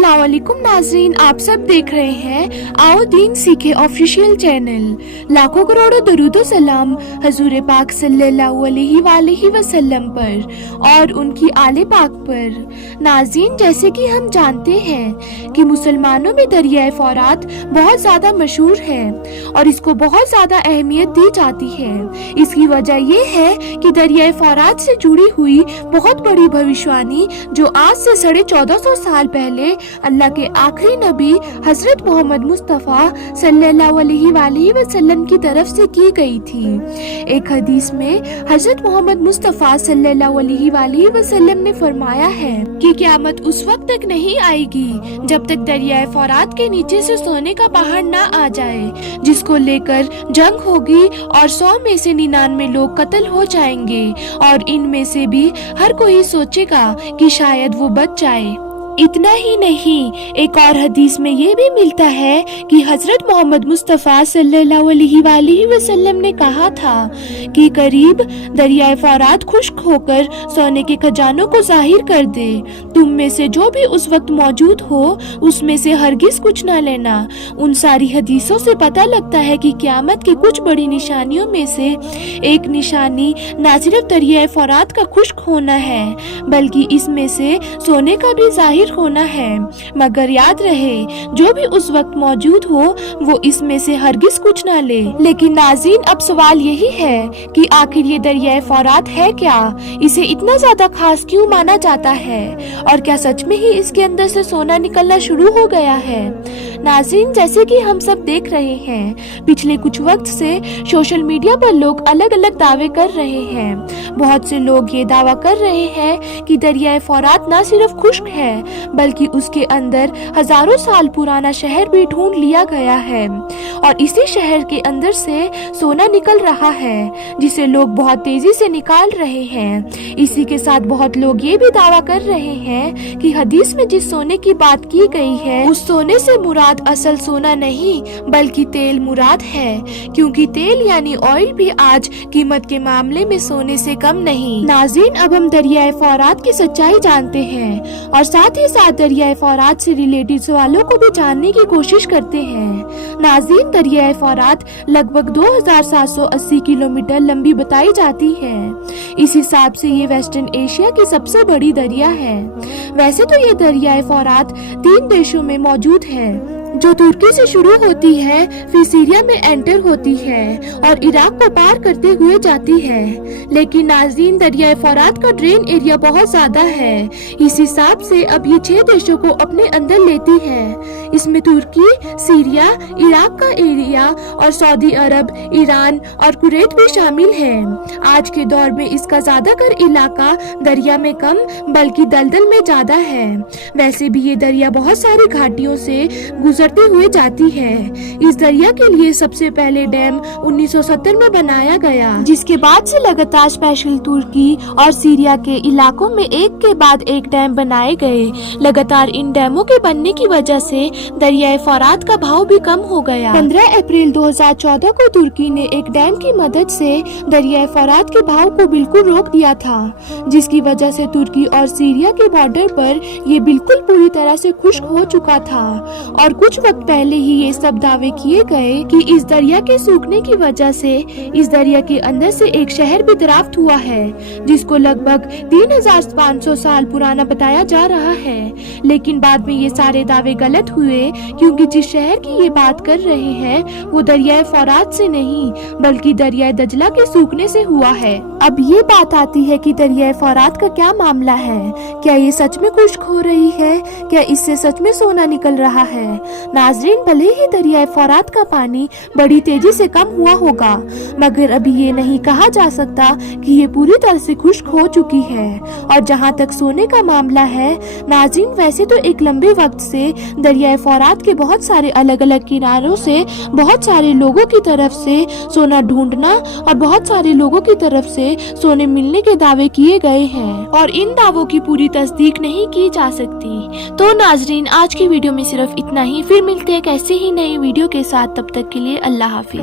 अस्सलाम वालेकुम नाज़रीन, आप सब देख रहे हैं आओ दीन सीखे ऑफिशियल चैनल। लाखों करोड़ों दरूदो सलाम हजूर पाक सल्लल्लाहु अलैहि वसल्लम पर और उनकी आले पाक पर। नाज़रीन, जैसे कि हम जानते हैं कि मुसलमानों में दरियाए फ़ुरात बहुत ज़्यादा मशहूर है और इसको बहुत ज़्यादा अहमियत दी जाती है। इसकी वजह ये है कि दरियाए फ़ुरात से जुड़ी हुई बहुत बड़ी भविष्यवाणी जो आज से 1450 साल पहले अल्लाह के आखिरी नबी हजरत मोहम्मद मुस्तफ़ा सल्लल्लाहु अलैहि वसल्लम की तरफ से की गई थी। एक हदीस में हजरत मोहम्मद मुस्तफ़ा सल्लल्लाहु अलैहि वसल्लम ने फरमाया है कि क़यामत उस वक्त तक नहीं आएगी जब तक दरियाए फ़ुरात के नीचे से सोने का पहाड़ ना आ जाए, जिसको लेकर जंग होगी और 100 में से 99 लोग कत्ल हो जाएंगे और इनमें से भी हर कोई सोचेगा कि शायद वो बच जाए। इतना ही नहीं, एक और हदीस में ये भी मिलता है कि हजरत मोहम्मद मुस्तफ़ा सल्लल्लाहु अलैहि वसल्लम ने कहा था कि करीब दरियाए फ़ुरात खुश्क होकर सोने के खजानों को जाहिर कर दे। तुम में से जो भी उस वक्त मौजूद हो उसमें से हरगिज कुछ न लेना। उन सारी हदीसों से पता लगता है कि क़यामत की कुछ बड़ी निशानियों में से एक निशानी न सिर्फ दरियाए फ़ुरात का खुश्क होना है बल्कि इसमें से सोने का भी जाहिर होना है। मगर याद रहे, जो भी उस वक्त मौजूद हो वो इसमें से हरगिज कुछ ना ले। लेकिन नाज़रीन, अब सवाल यही है कि आखिर ये दरियाए फ़ुरात है क्या? इसे इतना ज्यादा खास क्यों माना जाता है और क्या सच में ही इसके अंदर से सोना निकलना शुरू हो गया है? नाज़रीन, जैसे कि हम सब देख रहे हैं, पिछले कुछ वक्त से सोशल मीडिया पर लोग अलग अलग दावे कर रहे हैं। बहुत से लोग ये दावा कर रहे हैं कि दरियाए फ़ुरात न सिर्फ खुश्क है बल्कि उसके अंदर हजारों साल पुराना शहर भी ढूंढ लिया गया है और इसी शहर के अंदर से सोना निकल रहा है जिसे लोग बहुत तेजी से निकाल रहे हैं। इसी के साथ बहुत लोग ये भी दावा कर रहे हैं कि हदीस में जिस सोने की बात की गई है उस सोने से मुराद असल सोना नहीं बल्कि तेल मुराद है, क्योंकि तेल यानी ऑयल भी आज कीमत के मामले में सोने से कम नहीं। नाज़रीन, अब हम दरियाए फ़ुरात की सच्चाई जानते हैं और साथ ही साथ दरियाए फ़ुरात से रिलेटेड सवालों को भी जानने की कोशिश करते हैं। नाज़रीन, दरियाए फ़ुरात लगभग 2780 किलोमीटर लंबी बताई जाती है। इस हिसाब से ये वेस्टर्न एशिया की सबसे बड़ी दरिया है। वैसे तो ये दरियाए फ़ुरात 3 देशों में मौजूद है, जो तुर्की से शुरू होती है, फिर सीरिया में एंटर होती है और इराक को पार करते हुए जाती है। लेकिन नाज़रीन, दरियाए फ़ुरात का ड्रेन एरिया बहुत ज्यादा है। इस हिसाब से अब ये 6 देशों को अपने अंदर लेती है। इसमें तुर्की, सीरिया, इराक का एरिया और सऊदी अरब, ईरान और कुवैत भी शामिल है। आज के दौर में इसका ज्यादातर इलाका दरिया में कम बल्कि दलदल में ज्यादा है। वैसे भी ये दरिया बहुत सारी घाटियों से गुजरते हुए जाती है। इस दरिया के लिए सबसे पहले डैम 1970 में बनाया गया, जिसके बाद से लगातार स्पेशल तुर्की और सीरिया के इलाकों में एक के बाद एक डैम बनाए गए। लगातार इन डैमों के बनने की वजह से दरियाए फ़ुरात का भाव भी कम हो गया। 15 अप्रैल 2014 को तुर्की ने एक डैम की मदद से दरियाए फ़ुरात के भाव को बिल्कुल रोक दिया था, जिसकी वजह से तुर्की और सीरिया के बॉर्डर पर ये बिल्कुल पूरी तरह से खुश्क हो चुका था। और कुछ वक्त पहले ही ये सब दावे किए गए कि इस दरिया के सूखने की वजह से इस दरिया के अंदर से एक शहर भी दराफ्त हुआ है, जिसको लगभग 3500 साल पुराना बताया जा रहा है। लेकिन बाद में ये सारे दावे गलत हुए, क्योंकि जिस शहर की ये बात कर रहे हैं वो दरियाए फ़ुरात से नहीं बल्कि दरियाए दजला के सूखने से हुआ है। अब ये बात आती है कि दरियाए फ़ुरात का क्या मामला है? क्या ये सच में खुश्क हो रही है? क्या इससे सच में सोना निकल रहा है? नाज़रीन, भले ही दरियाए फ़ुरात का पानी बड़ी तेजी से कम हुआ होगा, मगर अभी ये नहीं कहा जा सकता कि ये पूरी तरह से खुश्क हो चुकी है। और जहाँ तक सोने का मामला है नाज़रीन, वैसे तो एक लंबे वक्त से दरियाए फ़ुरात के बहुत सारे अलग अलग किनारों से बहुत सारे लोगों की तरफ से सोना ढूंढना और बहुत सारे लोगों की तरफ से सोने मिलने के दावे किए गए हैं और इन दावों की पूरी तस्दीक नहीं की जा सकती। तो नाज़रीन, आज की वीडियो में सिर्फ इतना ही। फिर मिलते हैं एक ऐसे ही नई वीडियो के साथ। तब तक के लिए अल्लाह हाफिज।